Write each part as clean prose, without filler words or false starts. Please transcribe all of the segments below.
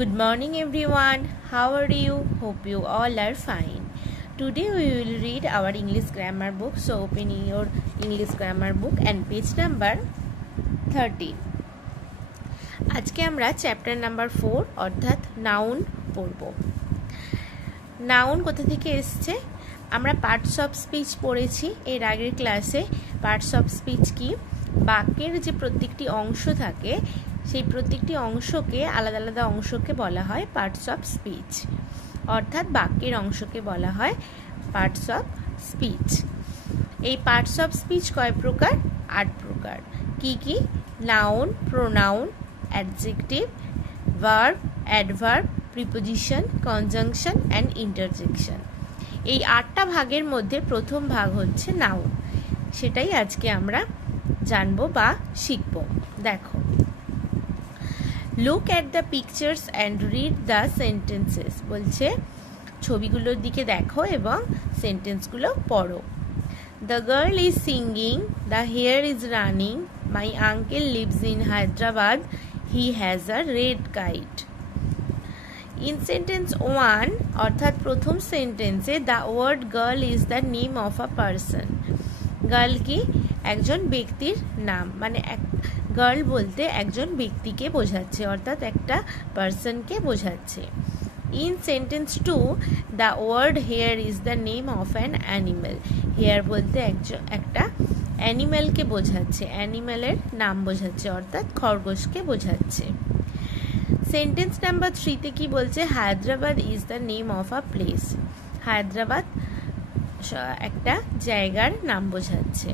Good morning everyone. How are you? Hope you all are fine. Today we will read our English grammar book. So open your English grammar book and page number 13. আজকে আমরা chapter number 4 অর্থাৎ noun পড়ব। Noun কোথা থেকে এসেছে? আমরা parts of speech পড়েছি এর আগের ক্লাসে। পার্টস অফ স্পিচ কি? বাক্যের যে প্রত্যেকটি অংশ থাকে সেই প্রত্যেকটি অংশকে আলাদা আলাদা অংশকে বলা হয় পার্টস অফ স্পিচ, অর্থাৎ বাক্যের অংশকে বলা হয় পার্টস অফ স্পিচ। এই পার্টস অফ স্পিচ কয় প্রকার? 8 প্রকার। কি কি? Noun, pronoun, adjective, verb, adverb, preposition, conjunction and interjection. এই 8টা ভাগের মধ্যে প্রথম ভাগ হচ্ছে নাউন। সেটাই আজকে আমরা জানবো বা শিখব। দেখো, look at the pictures and read the sentences. বলছে ছবিগুলোর দিকে দেখো এবং সেন্টেন্সগুলো পড়ো। The girl is singing, the hare is running, my uncle lives in Hyderabad, he has a red kite. In sentence 1 অর্থাৎ প্রথম সেন্টেন্সে the word girl is the name of a person. Girl কি? একজন ব্যক্তির নাম, মানে গার্ল বলতে একজন ব্যক্তিকে বোঝাচ্ছে, অর্থাৎ একটা পারসনকে বোঝাচ্ছে। In sentence 2 the word hare is the name of an animal. Hare বলতে একটা অ্যানিমেলকে বোঝাচ্ছে, অ্যানিমেলের নাম বোঝাচ্ছে, অর্থাৎ খরগোশকে বোঝাচ্ছে। সেন্টেন্স নাম্বার 3-তে কি বলছে? Hyderabad is the name of a place. Hyderabad একটা জায়গার নাম বোঝাচ্ছে।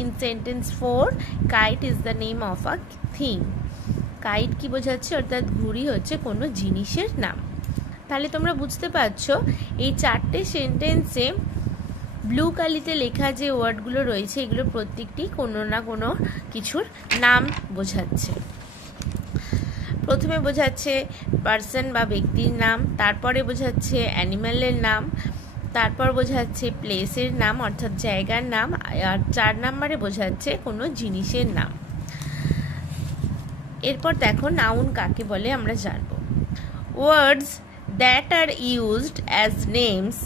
In sentence 4 kite is the name of a thing. Kite কি বোঝাচ্ছে? অর্থাৎ ঘুড়ি হচ্ছে কোনো জিনিসের নাম। তাহলে তোমরা বুঝতে পারছো এই 4টে সেন্টেন্সে ব্লু কালিতে লেখা যে ওয়ার্ডগুলো রয়েছে এগুলো প্রত্যেকটি কোনো না কোনো কিছুর নাম বোঝাচ্ছে। প্রথমে বোঝাচ্ছে পারসন বা ব্যক্তির নাম, তারপরে বোঝাচ্ছে অ্যানিম্যালের নাম, তারপর বোঝাচ্ছে প্লেসের নাম অর্থাৎ জায়গার নাম, আর 4 নম্বরে বোঝাচ্ছে কোনো জিনিসের নাম। এরপর দেখো নাউন কাকে বলে আমরা জানবো। Words that are used as names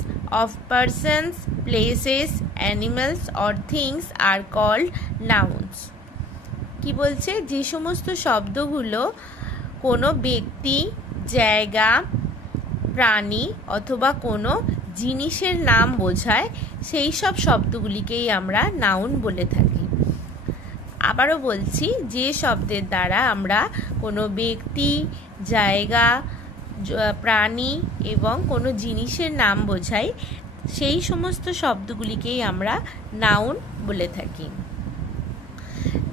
of persons, places, animals or things are called nouns. কি বলছে? যে সমস্ত শব্দগুলো কোনো ব্যক্তি, জায়গা, প্রাণী অথবা কোনো জিনিসের নাম বোঝায় সেই সব শব্দগুলিকেই আমরা নাউন বলে থাকি। আবারও বলছি, যে শব্দের দ্বারা আমরা কোনো ব্যক্তি, জায়গা, প্রাণী এবং কোনো জিনিসের নাম বোঝাই সেই সমস্ত শব্দগুলিকেই আমরা নাউন বলে থাকি।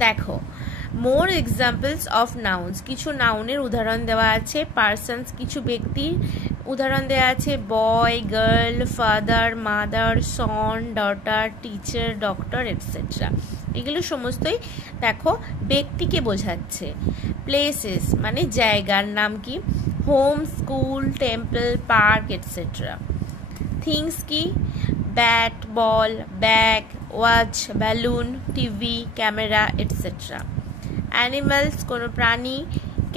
দেখো, মোর এক্সাম্পলস অফ নাউন্স। কিছু নাউনের উদাহরণ দেওয়া আছে। পারসনস কিছু ব্যক্তির উদাহরণ দেওয়া আছে। বয়, গার্ল, ফাদার, মাদার, সন, ডটার, টিচার, ডক্টর এটসেট্রা। এগুলো সমস্তই দেখো ব্যক্তিকে বোঝাচ্ছে। প্লেসেস মানে জায়গার নাম কি? Home, school, temple, park etcetera. Things কি? Bat, ball, bag, watch, balloon, TV, camera etcetera. Animals কোনো প্রাণী,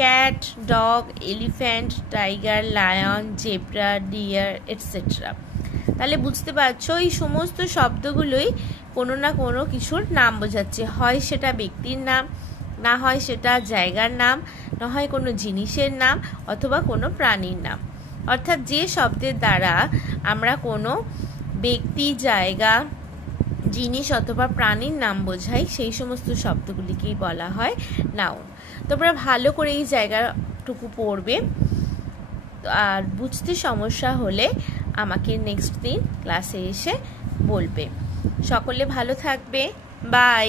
cat, dog, elephant, tiger, lion, zebra, deer etcetera. তাহলে বুঝতে পারছো এই সমস্ত শব্দগুলোই কোনো না কোনো কিছুর নাম বোঝাচ্ছে। হয় সেটা ব্যক্তির নাম, না হয় সেটা জায়গার নাম, না হয় কোনো জিনিসের নাম অথবা কোনো প্রাণীর নাম। অর্থাৎ যে শব্দের দ্বারা আমরা কোনো ব্যক্তি, জায়গা, জিনিস অথবা প্রাণীর নাম বোঝাই সেই সমস্ত শব্দগুলিকেই বলা হয় নাউন। তোমরা ভালো করে এই জায়গাটুকু পড়বে, আর বুঝতে সমস্যা হলে আমাকে নেক্সট দিন ক্লাসে এসে বলবে। সকলে ভালো থাকবে। বাই।